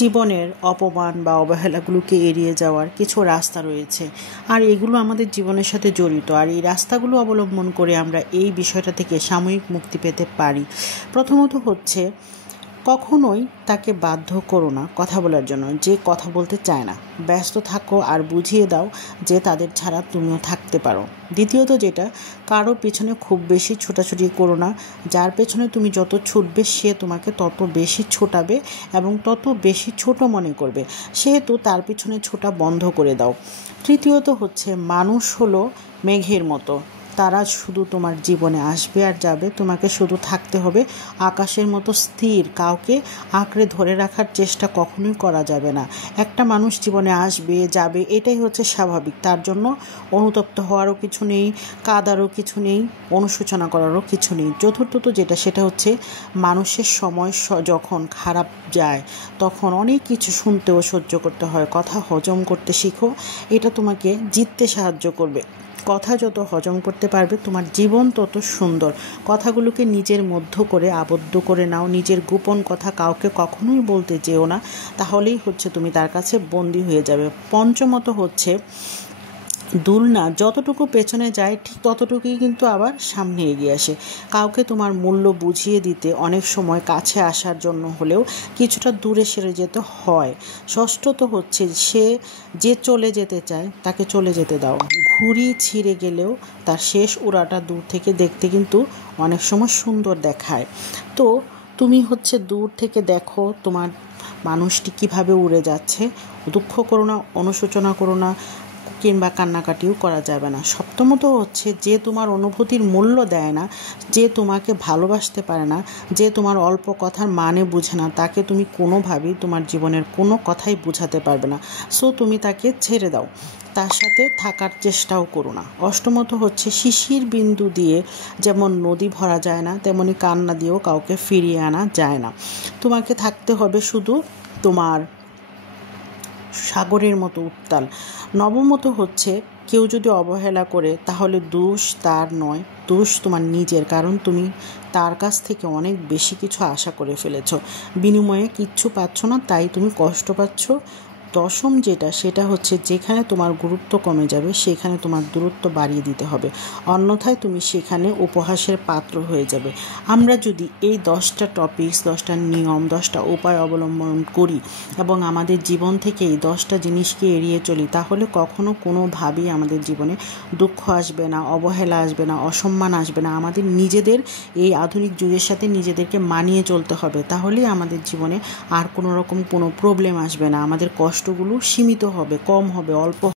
জীবনের অপমান বা অবহেলাগুলোকে এড়িয়ে যাওয়ার কিছু রাস্তা রয়েছে, আর এগুলো আমাদের জীবনের সাথে জড়িত। আর এই রাস্তাগুলো অবলম্বন করে আমরা এই বিষয়টা থেকে সাময়িক মুক্তি পেতে পারি। প্রথমত হচ্ছে, কখনোই তাকে বাধ্য করো না কথা বলার জন্য যে কথা বলতে চায় না। ব্যস্ত থাকো আর বুঝিয়ে দাও যে তাদের ছাড়া তুমিও থাকতে পারো। দ্বিতীয়ত যেটা, কারো পেছনে খুব বেশি ছোটাছুটি করো না। যার পেছনে তুমি যত ছুটবে সে তোমাকে তত বেশি ছোটাবে এবং তত বেশি ছোট মনে করবে, সেহেতু তার পিছনে ছোটা বন্ধ করে দাও। তৃতীয়ত হচ্ছে, মানুষ হলো মেঘের মতো, তারা শুধু তোমার জীবনে আসবে আর যাবে, তোমাকে শুধু থাকতে হবে আকাশের মতো স্থির। কাউকে আঁকড়ে ধরে রাখার চেষ্টা কখনোই করা যাবে না। একটা মানুষ জীবনে আসবে যাবে, এটাই হচ্ছে স্বাভাবিক। তার জন্য অনুতপ্ত হওয়ারও কিছু নেই, কাঁদারও কিছু নেই, অনুশোচনা করারও কিছু নেই। চতুর্থত যেটা, সেটা হচ্ছে মানুষের সময় যখন খারাপ যায় তখন অনেক কিছু শুনতে ও সহ্য করতে হয়। কথা হজম করতে শিখো, এটা তোমাকে জিততে সাহায্য করবে। কথা যত হজম করতে পারবে তোমার জীবন তত সুন্দর। কথাগুলোকে নিজের মধ্য করে আবদ্ধ করে নাও। নিজের গোপন কথা কাউকে কখনোই বলতে যেও না, তাহলেই হচ্ছে তুমি তার কাছে বন্দী হয়ে যাবে। পঞ্চমত হচ্ছে, দুলনা যতটুকু পেছনে যায় ঠিক ততটুকুই কিন্তু আবার সামনে এগিয়ে আসে। কাউকে তোমার মূল্য বুঝিয়ে দিতে অনেক সময় কাছে আসার জন্য হলেও কিছুটা দূরে সরে যেতে হয়। ষষ্ঠত হচ্ছে, যে চলে যেতে চায় তাকে চলে যেতে দাও। ঘুড়ি ছিঁড়ে গেলেও তার শেষ উড়াটা দূর থেকে দেখতে কিন্তু অনেক সময় সুন্দর দেখায়। তো তুমি হচ্ছে দূর থেকে দেখো তোমার মানুষটি কিভাবে উড়ে যাচ্ছে। দুঃখ করো না, অনুশোচনা করো না, কিংবা কান্নাকাটিও করা যাবে না। সপ্তমত হচ্ছে, যে তোমার অনুভূতির মূল্য দেয় না, যে তোমাকে ভালোবাসতে পারে না, যে তোমার অল্প কথার মানে বুঝে না, তাকে তুমি কোনোভাবেই তোমার জীবনের কোনো কথাই বোঝাতে পারবে না। সো তুমি তাকে ছেড়ে দাও, তার সাথে থাকার চেষ্টাও করো না। অষ্টমত হচ্ছে, শিশির বিন্দু দিয়ে যেমন নদী ভরা যায় না, তেমনি কান্না দিয়েও কাউকে ফিরিয়ে আনা যায় না। তোমাকে থাকতে হবে শুধু তোমার সাগরের মতো উত্তাল। নবমত হচ্ছে, কেউ যদি অবহেলা করে তাহলে দোষ তার নয়, দোষ তোমার নিজের, কারণ তুমি তার কাছ থেকে অনেক বেশি কিছু আশা করে ফেলেছ, বিনিময়ে কিচ্ছু পাচ্ছ না, তাই তুমি কষ্ট পাচ্ছ। দশম যেটা, সেটা হচ্ছে, যেখানে তোমার গুরুত্ব কমে যাবে সেখানে তোমার দূরত্ব বাড়িয়ে দিতে হবে, অন্যথায় তুমি সেখানে উপহাসের পাত্র হয়ে যাবে। আমরা যদি এই 10টা টপিকস, 10টা নিয়ম, 10টা উপায় অবলম্বন করি এবং আমাদের জীবন থেকে এই 10টা জিনিসকে এড়িয়ে চলি, তাহলে কখনো কোনোভাবেই আমাদের জীবনে দুঃখ আসবে না, অবহেলা আসবে না, অসম্মান আসবে না। আমাদের নিজেদের এই আধুনিক যুগের সাথে নিজেদেরকে মানিয়ে চলতে হবে, তাহলেই আমাদের জীবনে আর কোনো রকম কোনো প্রবলেম আসবে না। আমাদের কষ্টগুলো সীমিত হবে, কম হবে, অল্প